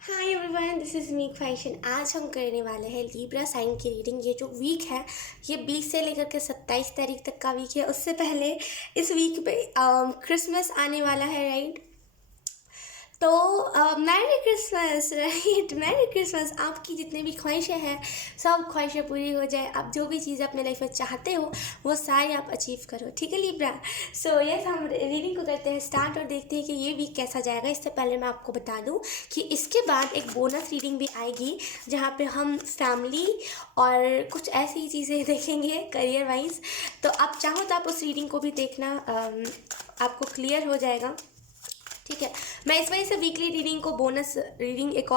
Hi everyone, this is me Khwahishan. आज हम करने वाले हैं लिब्रा साइन की रीडिंग। ये जो वीक है ये 20 से लेकर के 27 तारीख तक का वीक है। उससे पहले इस वीक पे क्रिसमस आने वाला है, राइट? तो merry Christmas, right? Merry Christmas. आपकी जितनी भी ख्वाहिशें हैं सब ख्वाहिशें पूरी हो जाए। आप जो भी चीज़ अपने लाइफ में चाहते हो वो सारी आप अचीव करो, ठीक है लिब्रा? सो यस, हम रीडिंग को करते हैं स्टार्ट और देखते हैं कि ये वीक कैसा जाएगा। इससे पहले मैं आपको बता दूं कि इसके बाद एक बोनस रीडिंग भी आएगी जहाँ पे हम फैमिली और कुछ ऐसी चीज़ें देखेंगे करियर वाइज। तो आप चाहो तो आप उस रीडिंग को भी देखना, आपको क्लियर हो जाएगा, ठीक है? मैं इस वजह से वीकली रीडिंग को बोनस रीडिंग एक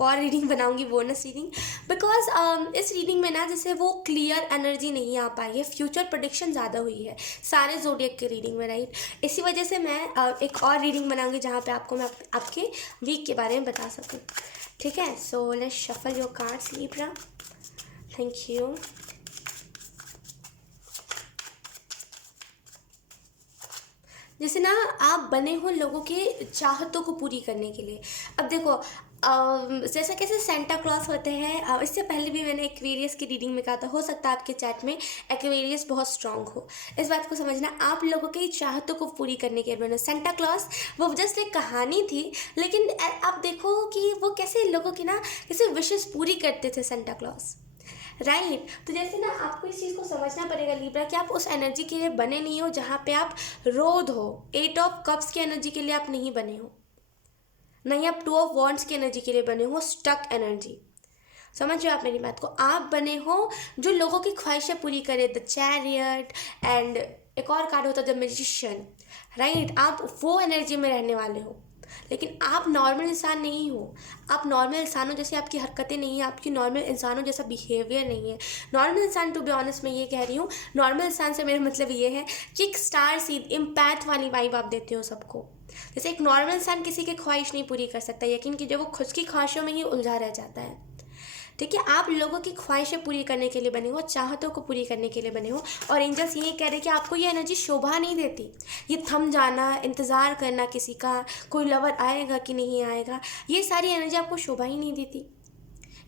और रीडिंग बनाऊंगी, बोनस रीडिंग। बिकॉज इस रीडिंग में ना जैसे वो क्लियर एनर्जी नहीं आ पाई है, फ्यूचर प्रेडिक्शन ज़्यादा हुई है सारे जोडियक के रीडिंग में, राइट? इसी वजह से मैं एक और रीडिंग बनाऊंगी जहाँ पे मैं आपके वीक के बारे में बता सकूँ, ठीक है? So let's shuffle your cards Libra. Thank you. जैसे ना आप बने हो लोगों के चाहतों को पूरी करने के लिए। अब देखो, जैसे कैसे सेंटा क्लॉज होते हैं, इससे पहले भी मैंने एक्वेरियस की रीडिंग में कहा था, हो सकता है आपके चैट में एक्वेरियस बहुत स्ट्रांग हो। इस बात को समझना, आप लोगों के चाहतों को पूरी करने के लिए बने सेंटा क्लॉज। वो जस्ट एक कहानी थी, लेकिन आप देखो कि वो कैसे लोगों की ना कैसे विशेष पूरी करते थे सेंटा क्लॉज, राइट? तो जैसे ना आपको इस चीज़ को समझना पड़ेगा लिब्रा कि आप उस एनर्जी के लिए बने नहीं हो जहाँ पे आप रोध हो। 8 ऑफ कप्स की एनर्जी के लिए आप नहीं बने हो, नहीं आप 2 ऑफ वॉन्ड्स की एनर्जी के लिए बने हो, स्टक एनर्जी। समझ रहे हो आप मेरी बात को? आप बने हो जो लोगों की ख्वाहिशें पूरी करे, द चैरियट। एंड एक और कार्ड होता है द मैजिशियन, राइट? आप वो एनर्जी में रहने वाले हो। लेकिन आप नॉर्मल इंसान नहीं हो। आप नॉर्मल इंसानों जैसी आपकी हरकतें नहीं है, आपकी नॉर्मल इंसानों जैसा बिहेवियर नहीं है। नॉर्मल इंसान, टू बी ऑनेस्ट मैं ये कह रही हूँ, नॉर्मल इंसान से मेरा मतलब ये है कि एक स्टार सीड इम्पैथ वाली वाइब आप देते हो सबको। जैसे एक नॉर्मल इंसान किसी की ख्वाहिश नहीं पूरी कर सकता, यकीन कीजिए वो खुद की ख्वाहिशों में ही उलझा रह जाता है, ठीक है? आप लोगों की ख्वाहिशें पूरी करने के लिए बने हो, चाहतों को पूरी करने के लिए बने हो। और एंजल्स यही कह रहे हैं कि आपको ये एनर्जी शोभा नहीं देती। ये थम जाना, इंतज़ार करना किसी का, कोई लवर आएगा कि नहीं आएगा, ये सारी एनर्जी आपको शोभा ही नहीं देती।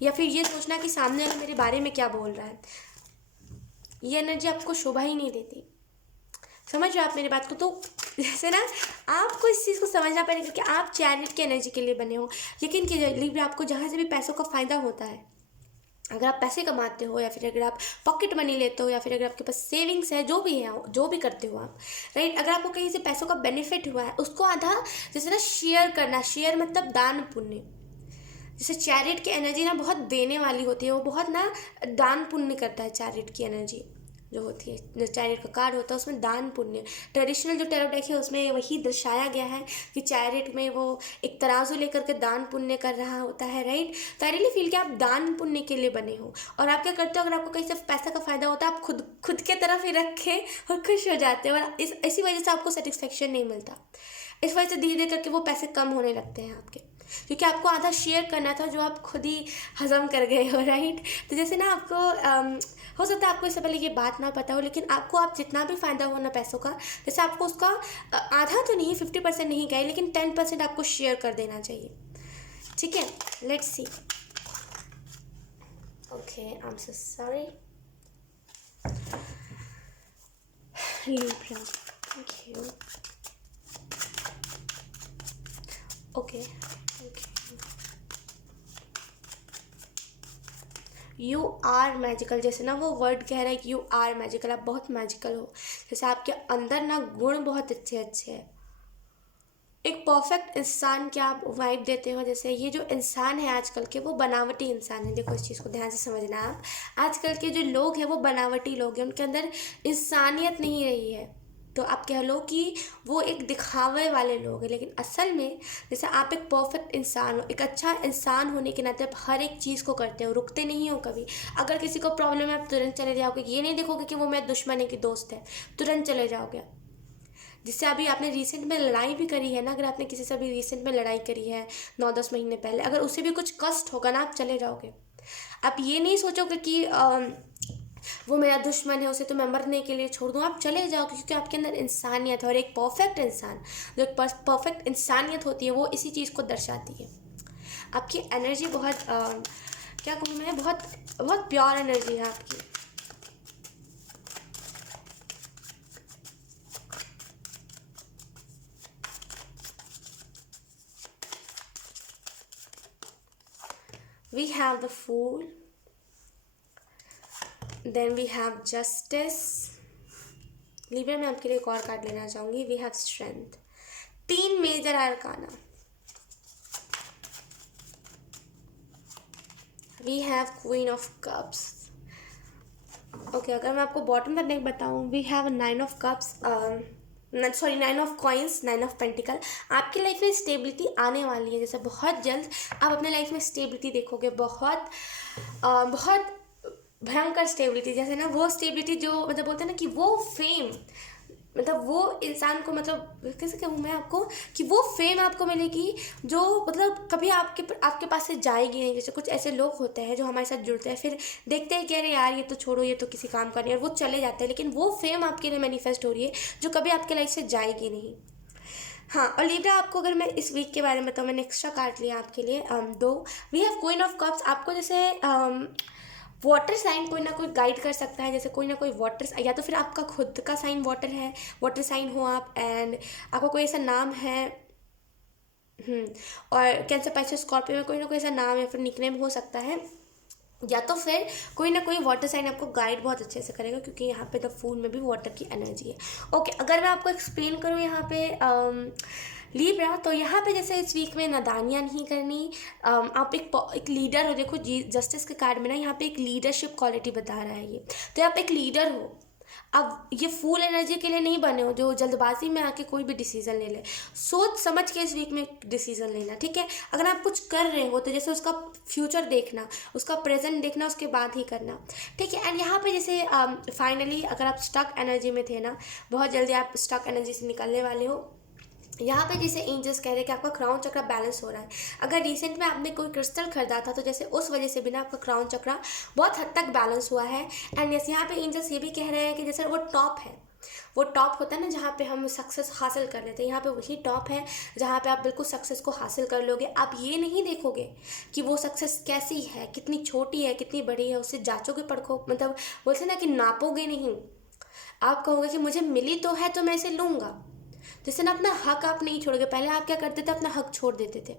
या फिर ये सोचना कि सामने वाला मेरे बारे में क्या बोल रहा है, ये एनर्जी आपको शोभा ही नहीं देती। समझ रहे हो आप मेरी बात को? तो जैसे ना आपको इस चीज़ को समझना पड़ेगा कि आप चैरिट की एनर्जी के लिए बने हो। लेकिन कि आपको जहाँ से भी पैसों का फ़ायदा होता है, अगर आप पैसे कमाते हो या फिर अगर आप पॉकेट मनी लेते हो या फिर अगर आपके पास सेविंग्स है, जो भी है, जो भी करते हो आप, राइट? अगर आपको कहीं से पैसों का बेनिफिट हुआ है उसको आधा जैसे ना शेयर करना, शेयर मतलब दान पुण्य। जैसे चैरिट की एनर्जी ना बहुत देने वाली होती है, वो बहुत ना दान पुण्य करता है। चैरिट की एनर्जी जो होती है, जो चैरिट का कार्ड होता है उसमें दान पुण्य, ट्रेडिशनल जो टैरो डेक है उसमें वही दर्शाया गया है कि चैरिट में वो एक तराजू लेकर के दान पुण्य कर रहा होता है, राइट? तो आई रियली फील कि आप दान पुण्य के लिए बने हो। और आप क्या करते हो, अगर आपको कहीं से पैसा का फायदा होता है आप खुद के तरफ ही रखे और खुश हो जाते हो, और इसी वजह से आपको सेटिस्फेक्शन नहीं मिलता। इस वजह से धीरे धीरे करके वो पैसे कम होने लगते हैं आपके, क्योंकि आपको आधा शेयर करना था जो आप खुद ही हजम कर गए हो, राइट? तो जैसे ना आपको हो सकता है आपको इससे पहले ये बात ना पता हो, लेकिन आपको आप जितना भी फ़ायदा हो ना पैसों का, जैसे आपको उसका आधा तो नहीं, 50% नहीं गए, लेकिन 10% आपको शेयर कर देना चाहिए, ठीक है? Let's see. Okay, I am so sorry Libra. Thank you. Okay, thank you. You are magical, जैसे ना वो वर्ड कह रहा है कि यू आर मैजिकल, आप बहुत मैजिकल हो। जैसे आपके अंदर ना गुण बहुत अच्छे अच्छे हैं। एक परफेक्ट इंसान की आप वाइब देते हो। जैसे ये जो इंसान है आजकल के, वो बनावटी इंसान है। देखो इस चीज़ को ध्यान से समझना आप, आजकल के जो लोग हैं वो बनावटी लोग हैं, उनके अंदर इंसानियत नहीं रही है। तो आप कह लो कि वो एक दिखावे वाले लोग हैं, लेकिन असल में जैसे आप एक परफेक्ट इंसान हो, एक अच्छा इंसान होने के नाते आप हर एक चीज़ को करते हो, रुकते नहीं हो कभी। अगर किसी को प्रॉब्लम है आप तुरंत चले जाओगे, ये नहीं देखोगे कि वो मेरा दुश्मन है कि दोस्त है, तुरंत चले जाओगे। जिससे अभी आपने रिसेंट में लड़ाई भी करी है ना, अगर आपने किसी से अभी रिसेंट में लड़ाई करी है 9-10 महीने पहले, अगर उसे भी कुछ कष्ट होगा ना आप चले जाओगे। आप ये नहीं सोचोगे कि वो मेरा दुश्मन है, उसे तो मैं मरने के लिए छोड़ दूँ, आप चले जाओगे, क्योंकि आपके अंदर इंसानियत है। और एक परफेक्ट इंसान, जो एक परफेक्ट इंसानियत होती है वो इसी चीज़ को दर्शाती है। आपकी एनर्जी बहुत क्या कहूँ मैं, बहुत बहुत प्योर एनर्जी है आपकी। We have the fool, then we have justice. Libra में आपके लिए एक और कार्ड लेना चाहूँगी। We have strength. 3 major arcana. We have queen of cups. Okay, अगर मैं आपको बॉटम का डेक बताऊँ, we have 9 of cups, sorry 9 of coins, 9 of pentacle. आपकी लाइफ में स्टेबिलिटी आने वाली है, जैसे बहुत जल्द आप अपने लाइफ में स्टेबिलिटी देखोगे, बहुत बहुत भयंकर स्टेबिलिटी। जैसे ना वो स्टेबिलिटी जो मतलब बोलते हैं ना कि वो फेम, मतलब वो इंसान को, मतलब कैसे कहूँ मैं आपको, कि वो फेम आपको मिलेगी जो मतलब कभी आपके पास से जाएगी नहीं। जैसे कुछ ऐसे लोग होते हैं जो हमारे साथ जुड़ते हैं, फिर देखते हैं कि अरे यार ये तो छोड़ो, ये तो किसी काम का नहीं, और वो चले जाते हैं, लेकिन वो फेम आपके लिए मैनिफेस्ट हो रही है जो कभी आपके लाइफ से जाएगी नहीं। हाँ, और लिब्रा आपको अगर मैं इस वीक के बारे में बताऊँ, मैंने एक्स्ट्रा कार्ड लिया आपके लिए 2। We have queen of cups. आपको जैसे वाटर साइन कोई ना कोई गाइड कर सकता है, जैसे कोई ना कोई वाटर, या तो फिर आपका खुद का साइन वाटर है, वाटर साइन हो आप, एंड आपका कोई ऐसा नाम है। और कैंसर, पाइसेस, स्कॉर्पियो में कोई ना कोई ऐसा नाम या फिर निकनेम हो सकता है, या तो फिर कोई ना कोई वाटर साइन आपको गाइड बहुत अच्छे से करेगा, क्योंकि यहाँ पे द फूल में भी वाटर की एनर्जी है। ओके, अगर मैं आपको एक्सप्लेन करूँ यहाँ पे लिब्रा, तो यहाँ पे जैसे इस वीक में नादानियाँ नहीं करनी। आप एक लीडर हो। देखो जी, जस्टिस के कार्ड में ना यहाँ पे एक लीडरशिप क्वालिटी बता रहा है ये, तो आप एक लीडर हो। अब ये फूल एनर्जी के लिए नहीं बने हो जो जल्दबाजी में आके कोई भी डिसीजन ले ले। सोच समझ के इस वीक में डिसीजन लेना, ठीक है। अगर आप कुछ कर रहे हो तो जैसे उसका फ्यूचर देखना, उसका प्रेजेंट देखना, उसके बाद ही करना, ठीक है। एंड यहाँ पे जैसे फाइनली अगर आप स्टक एनर्जी में थे ना, बहुत जल्दी आप स्टक एनर्जी से निकलने वाले हो। यहाँ पे जैसे एंजल्स कह रहे हैं कि आपका क्राउन चक्र बैलेंस हो रहा है। अगर रिसेंट में आपने कोई क्रिस्टल खरीदा था तो जैसे उस वजह से भी ना आपका क्राउन चक्र बहुत हद तक बैलेंस हुआ है। एंड यस, यहाँ पे एंजल्स ये भी कह रहे हैं कि जैसे वो टॉप है, वो टॉप होता है ना जहाँ पे हम सक्सेस हासिल कर लेते हैं, यहाँ पे वही टॉप है जहाँ पे आप बिल्कुल सक्सेस को हासिल कर लोगे। आप ये नहीं देखोगे कि वो सक्सेस कैसी है, कितनी छोटी है, कितनी बड़ी है, उससे जांचोगे परखो, मतलब बोलते ना कि नापोगे नहीं। आप कहोगे कि मुझे मिली तो है तो मैं इसे लूँगा। जैसे ना अपना हक आप नहीं छोड़ोगे। पहले आप क्या करते थे, अपना हक छोड़ देते थे।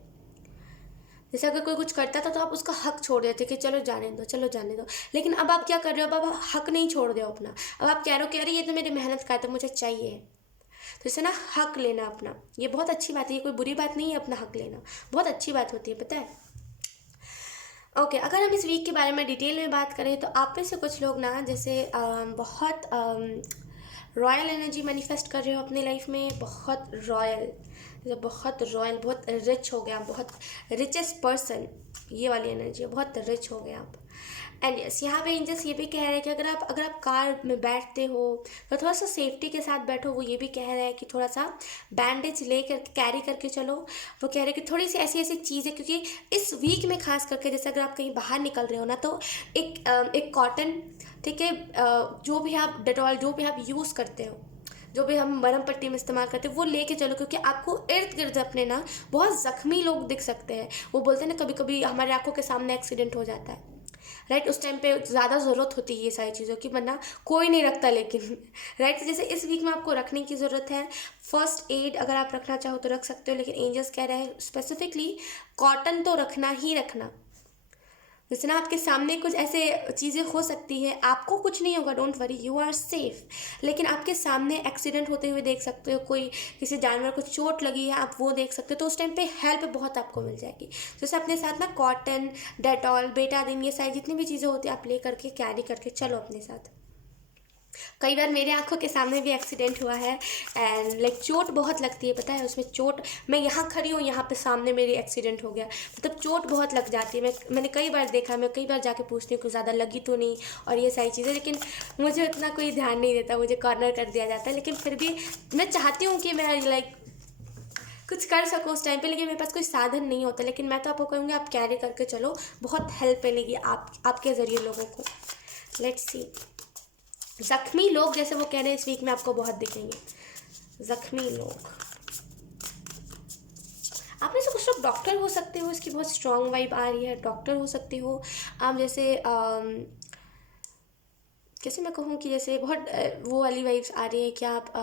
जैसे अगर कोई कुछ करता था तो आप उसका हक छोड़ देते कि चलो जाने दो, चलो जाने दो। लेकिन अब आप क्या कर रहे हो, अब आप हक नहीं छोड़ रहे हो अपना। अब आप कह रहे हो कि अरे ये तो मेरी मेहनत का है तो मुझे चाहिए। तो जैसे ना हक लेना अपना, ये बहुत अच्छी बात है, ये कोई बुरी बात नहीं है। अपना हक लेना बहुत अच्छी बात होती है, पता है। ओके, अगर हम इस वीक के बारे में डिटेल में बात करें तो आप में से कुछ लोग ना जैसे बहुत रॉयल एनर्जी मैनिफेस्ट कर रहे हो अपनी लाइफ में, बहुत रॉयल, बहुत रॉयल, बहुत रिच हो गया, बहुत रिचेस्ट पर्सन, ये वाली एनर्जी है, बहुत रिच हो गया आप। एंड यस, यहाँ पे एंजल्स ये भी कह रहे हैं कि अगर आप कार में बैठते हो तो थोड़ा सा सेफ्टी के साथ बैठो। वो ये भी कह रहे हैं कि थोड़ा सा बैंडेज लेकर कैरी करके चलो। वो कह रहे हैं कि थोड़ी सी ऐसी ऐसी चीज़ें, क्योंकि इस वीक में खास करके जैसे अगर आप कहीं बाहर निकल रहे हो ना, तो एक कॉटन, ठीक है, जो भी आप डेटॉल जो भी आप यूज़ करते हो, जो भी हम मरहम पट्टी में इस्तेमाल करते हैं, वो लेके चलो, क्योंकि आपको इर्द गिर्द अपने ना बहुत ज़ख्मी लोग दिख सकते हैं। वो बोलते हैं ना, कभी कभी हमारे आंखों के सामने एक्सीडेंट हो जाता है, राइट। उस टाइम पे ज़्यादा ज़रूरत होती है ये सारी चीज़ों की, वरना कोई नहीं रखता, लेकिन राइट। जैसे इस वीक में आपको रखने की ज़रूरत है। फर्स्ट एड अगर आप रखना चाहो तो रख सकते हो, लेकिन एंजल्स कह रहे हैं स्पेसिफिकली कॉटन तो रखना ही रखना। जैसे ना आपके सामने कुछ ऐसे चीज़ें हो सकती है, आपको कुछ नहीं होगा, don't worry, you are safe, लेकिन आपके सामने एक्सीडेंट होते हुए देख सकते हो, कोई किसी जानवर को चोट लगी है, आप वो देख सकते हो, तो उस टाइम पे हेल्प बहुत आपको मिल जाएगी। जैसे अपने साथ ना कॉटन, डेटॉल, बेटाडिन, ये सारी जितनी भी चीज़ें होती है आप ले करके कैरी करके चलो अपने साथ। कई बार मेरे आंखों के सामने भी एक्सीडेंट हुआ है, एंड लाइक चोट बहुत लगती है, पता है उसमें चोट। मैं यहाँ खड़ी हूँ, यहाँ पे सामने मेरी एक्सीडेंट हो गया, मतलब चोट बहुत लग जाती है। मैंने कई बार देखा, मैं कई बार जाके पूछती हूँ कि ज़्यादा लगी तो नहीं, और ये सारी चीज़ें, लेकिन मुझे उतना कोई ध्यान नहीं देता, मुझे कॉर्नर कर दिया जाता है। लेकिन फिर भी मैं चाहती हूँ कि मैं लाइक कुछ कर सकूँ उस टाइम पे, लेकिन मेरे पास कोई साधन नहीं होता। लेकिन मैं तो आपको कहूँगी आप कैरी करके चलो, बहुत हेल्प मिलेगी आपके ज़रिए लोगों को। लेट्स सी, जख्मी लोग जैसे वो कह रहे हैं इस वीक में आपको बहुत दिखेंगे। जख्मी लोग, आप में से कुछ लोग डॉक्टर हो सकते हो, इसकी बहुत स्ट्रॉन्ग वाइब आ रही है, डॉक्टर हो सकते हो आप। जैसे कैसे मैं कहूँ कि जैसे बहुत वो वाली वाइब्स आ रही है कि आप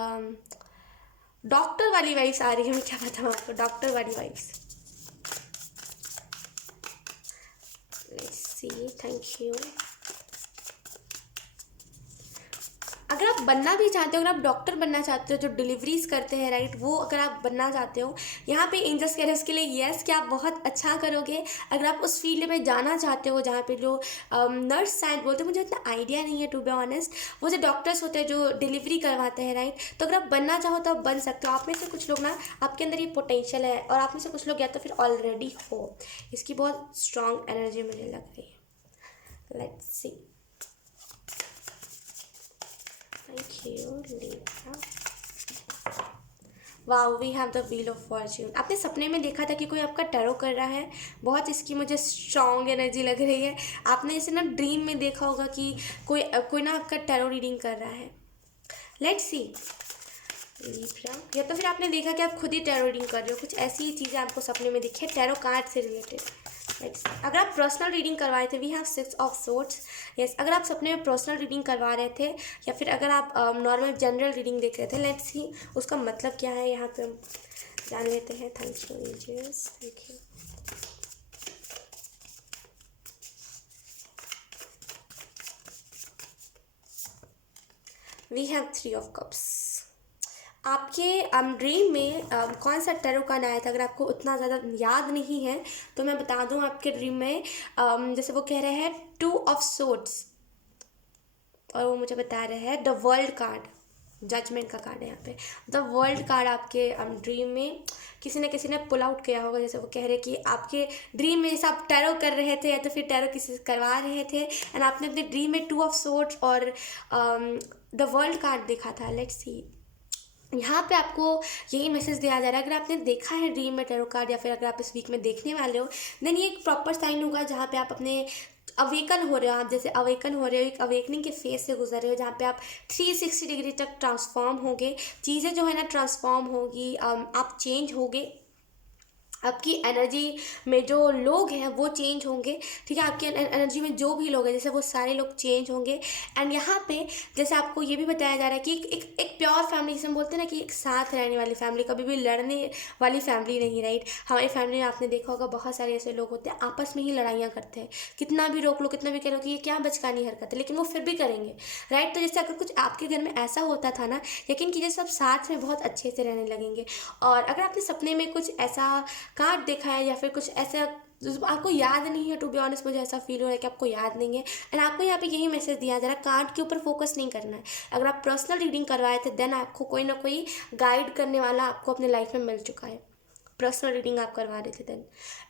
डॉक्टर वाली वाइब्स आ रही है, मैं क्या बताऊँ आपको, डॉक्टर वाली vibes. Let's see, thank you. अगर आप बनना भी चाहते हो, अगर आप डॉक्टर बनना चाहते हो जो डिलीवरीज करते हैं, राइट, वो अगर आप बनना चाहते हो, यहाँ पे एंजल्स कह रहे हैं उसके लिए यस कि आप बहुत अच्छा करोगे। अगर आप उस फील्ड में जाना चाहते हो जहाँ पे जो नर्स साइंस बोलते हैं, मुझे इतना आइडिया नहीं है टू बी ऑनेस्ट, वो जो डॉक्टर्स होते हैं जो डिलीवरी करवाते हैं, राइट, तो अगर आप बनना चाहो तो आप बन सकते हो। आप में से कुछ लोग ना, आपके अंदर ये पोटेंशियल है, और आप में से कुछ लोग या तो फिर ऑलरेडी हो। इसकी बहुत स्ट्रॉन्ग एनर्जी मुझे लग रही है। Let's see, thank you, Libra. Wow, we have the wheel of fortune. आपने सपने में देखा था कि कोई आपका टैरो कर रहा है, बहुत इसकी मुझे स्ट्रॉन्ग एनर्जी लग रही है। आपने इसे ना ड्रीम में देखा होगा कि कोई ना आपका टैरो रीडिंग कर रहा है। लेट्स सी, लिब्रा, या तो फिर आपने देखा कि आप खुद ही टैरो रीडिंग कर रहे हो, कुछ ऐसी चीज़ें आपको सपने में दिखी है टैरो कार्ड से रिलेटेड। अगर आप पर्सनल रीडिंग करवाए थे, we have 6 of swords. Yes, अगर आप सपने में पर्सनल रीडिंग करवा रहे थे, या फिर अगर आप नॉर्मल जनरल रीडिंग देख रहे थे, लेट्स सी उसका मतलब क्या है, यहाँ पे हम जान लेते हैं। Thank you angels, thank you. We have 3 of cups. आपके ड्रीम में कौन सा टैरो कार्ड आया था, अगर आपको उतना ज़्यादा याद नहीं है तो मैं बता दूं, आपके ड्रीम में जैसे वो कह रहे हैं 2 ऑफ सोर्ड्स, और वो मुझे बता रहे हैं द वर्ल्ड कार्ड, जजमेंट का कार्ड है यहाँ पे। द वर्ल्ड कार्ड आपके ड्रीम में किसी ने पुल आउट किया होगा। जैसे वो कह रहे कि आपके ड्रीम में जैसे आप टैरो कर रहे थे, या तो फिर टैरो किसी से करवा रहे थे, एंड आपने अपने ड्रीम में 2 ऑफ सोर्ड्स और द वर्ल्ड कार्ड देखा था। लेट्स सी, यहाँ पे आपको यही मैसेज दिया जा रहा है, अगर आपने देखा है ड्रीम में टैरो कार्ड, या फिर अगर आप इस वीक में देखने वाले हो, देन ये एक प्रॉपर साइन होगा जहाँ पे आप अपने अवेकन हो रहे हो। आप जैसे अवेकन हो रहे हो, एक अवेकनिंग के फेज से गुजर रहे हो, जहाँ पे आप 360 डिग्री तक ट्रांसफॉर्म होगे, चीज़ें जो है ना ट्रांसफॉर्म होगी, आप चेंज होगे, आपकी एनर्जी में जो लोग हैं वो चेंज होंगे, ठीक है, आपकी एनर्जी में जो भी लोग हैं जैसे वो सारे लोग चेंज होंगे। एंड यहाँ पे जैसे आपको ये भी बताया जा रहा है कि एक प्योर फैमिली, जिसे हम बोलते हैं ना कि एक साथ रहने वाली फैमिली, कभी भी लड़ने वाली फैमिली नहीं, राइट। हमारी फैमिली में आपने देखा होगा बहुत सारे ऐसे लोग होते हैं आपस में ही लड़ाइयाँ करते हैं, कितना भी रोक लो, कितना भी करो कि ये क्या बचकानी हरकत है, लेकिन वो फिर भी करेंगे, राइट। तो जैसे अगर कुछ आपके घर में ऐसा होता था ना, यकीन कीजिए सब साथ में बहुत अच्छे से रहने लगेंगे। और अगर आपने सपने में कुछ ऐसा कार्ड देखा है, या फिर कुछ ऐसा आपको याद नहीं है, टू बी ऑनेस्ट मुझे ऐसा फील हो रहा है कि आपको याद नहीं है, एंड आपको यहाँ पे यही मैसेज दिया जा रहा है, कार्ड के ऊपर फोकस नहीं करना है। अगर आप पर्सनल रीडिंग करवाए थे, देन आपको कोई ना कोई गाइड करने वाला आपको अपने लाइफ में मिल चुका है। पर्सनल रीडिंग आप करवा रहे थे, देन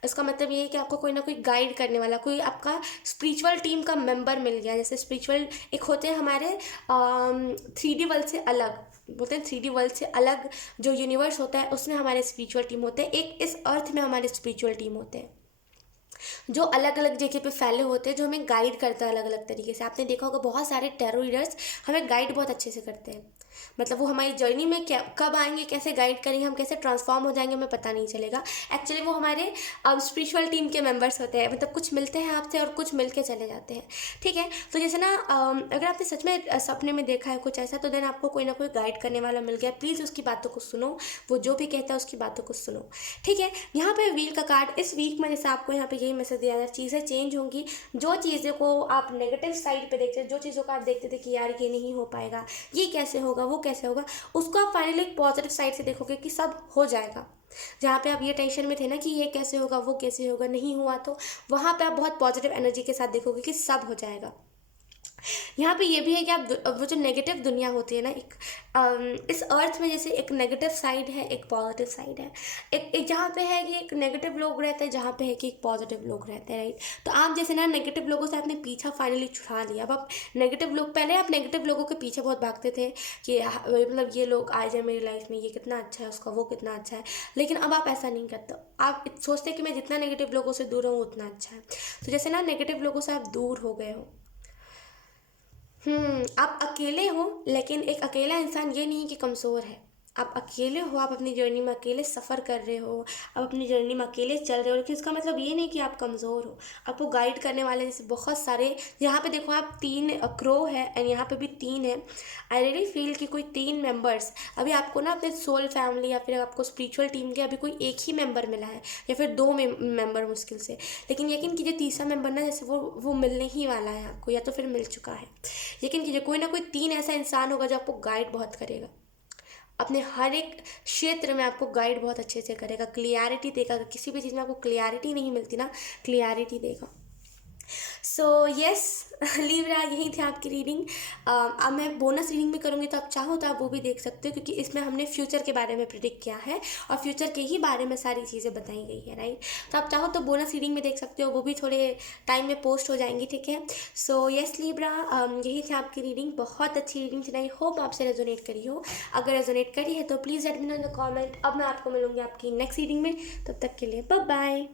इसका मतलब ये है कि आपको कोई ना कोई गाइड करने वाला, कोई आपका स्पिरिचुअल टीम का मेंबर मिल गया। जैसे स्पिरिचुअल एक होते हैं हमारे 3D वर्ल्ड से अलग, बोलते हैं 3D वर्ल्ड से अलग जो यूनिवर्स होता है उसमें हमारे स्पिरिचुअल टीम होते हैं, एक इस अर्थ में हमारे स्पिरिचुअल टीम होते हैं जो अलग अलग जगह पे फैले होते हैं, जो हमें गाइड करता है अलग अलग तरीके से। आपने देखा होगा बहुत सारे टैरो रीडर्स हमें गाइड बहुत अच्छे से करते हैं, मतलब वो हमारी जर्नी में क्या कब आएंगे, कैसे गाइड करेंगे, हम कैसे ट्रांसफॉर्म हो जाएंगे हमें पता नहीं चलेगा। एक्चुअली वो हमारे स्पिरिचुअल टीम के मेंबर्स होते हैं, मतलब कुछ मिलते हैं आपसे और कुछ मिल के चले जाते हैं, ठीक है। तो जैसे ना अगर आपने सच में सपने में देखा है कुछ ऐसा, तो देन आपको कोई ना कोई गाइड करने वाला मिल गया, प्लीज़ उसकी बातों को सुनो, वो जो भी कहता है उसकी बातों को सुनो, ठीक है। यहाँ पे व्हील का कार्ड इस वीक में जैसे आपको यहाँ पे यही मैसेज दिया जाए, चीज़ें चेंज होंगी। जो चीज़ों को आप नेगेटिव साइड पे देखते थे, जो चीज़ों को आप देखते थे कि यार ये नहीं हो पाएगा, ये कैसे होगा, वो कैसे होगा, उसको आप फाइनली एक पॉजिटिव साइड से देखोगे कि सब हो जाएगा। जहाँ पे आप ये टेंशन में थे ना कि ये कैसे होगा, वो कैसे होगा, नहीं हुआ, तो वहाँ पे आप बहुत पॉजिटिव एनर्जी के साथ देखोगे कि सब हो जाएगा। यहाँ पे ये भी है कि आप वो जो नेगेटिव दुनिया होती है ना, इस अर्थ में जैसे एक नेगेटिव साइड है, एक पॉजिटिव साइड है। एक जहाँ पे है कि एक नेगेटिव लोग रहते हैं, जहाँ पे है कि एक पॉजिटिव लोग रहते हैं, राइट। तो आप जैसे ना नेगेटिव लोगों से आपने पीछा फाइनली छुड़ा लिया। अब आप नेगेटिव लोग, पहले आप नेगेटिव लोगों के पीछे बहुत भागते थे कि मतलब ये लोग आ जाए मेरी लाइफ में, ये कितना अच्छा है, उसका वो कितना अच्छा है, लेकिन अब आप ऐसा नहीं करते। आप सोचते हैं कि मैं जितना नेगेटिव लोगों से दूर रहूँ उतना अच्छा है। तो जैसे ना नेगेटिव लोगों से आप दूर हो गए हो, आप अकेले हो, लेकिन एक अकेला इंसान ये नहीं कि कमज़ोर है, आप अकेले हो, आप अपनी जर्नी में अकेले सफ़र कर रहे हो, आप अपनी जर्नी में अकेले चल रहे हो, लेकिन इसका मतलब ये नहीं कि आप कमज़ोर हो। आपको गाइड करने वाले जैसे बहुत सारे, यहाँ पे देखो आप 3 क्रो है एंड यहाँ पे भी 3 है। आई रियली फील कि कोई 3 मेंबर्स, अभी आपको ना अपने सोल फैमिली या फिर आपको स्पिरिचुअल टीम के अभी कोई एक ही मेंबर मिला है या फिर 2 मेंबर मुश्किल से, लेकिन यकीन कीजिए तीसरा मेंबर ना जैसे वो मिलने ही वाला है आपको, या तो फिर मिल चुका है। यकीन कीजिए कोई ना कोई 3 ऐसा इंसान होगा जो आपको गाइड बहुत करेगा, अपने हर एक क्षेत्र में आपको गाइड बहुत अच्छे से करेगा, क्लियरिटी देगा। अगर किसी भी चीज़ में आपको क्लियरिटी नहीं मिलती ना, क्लियरिटी देगा। सो यस लिब्रा, यही थी आपकी रीडिंग। अब मैं बोनस रीडिंग भी करूँगी, तो आप चाहो तो आप वो भी देख सकते हो, क्योंकि इसमें हमने फ्यूचर के बारे में प्रिडिक्ट किया है और फ्यूचर के ही बारे में सारी चीज़ें बताई गई है, राइट। तो आप चाहो तो बोनस रीडिंग में देख सकते हो, वो भी थोड़े टाइम में पोस्ट हो जाएंगी, ठीक है। सो यस लिब्रा, यही थी आपकी रीडिंग। बहुत अच्छी रीडिंग थी, आई होप आपसे रेजोनेट करी हो। अगर रेजोनेट करी है तो please let me know in the comment. अब मैं आपको मिलूंगी आपकी नेक्स्ट रीडिंग में, तब तक के लिए बाय बाय।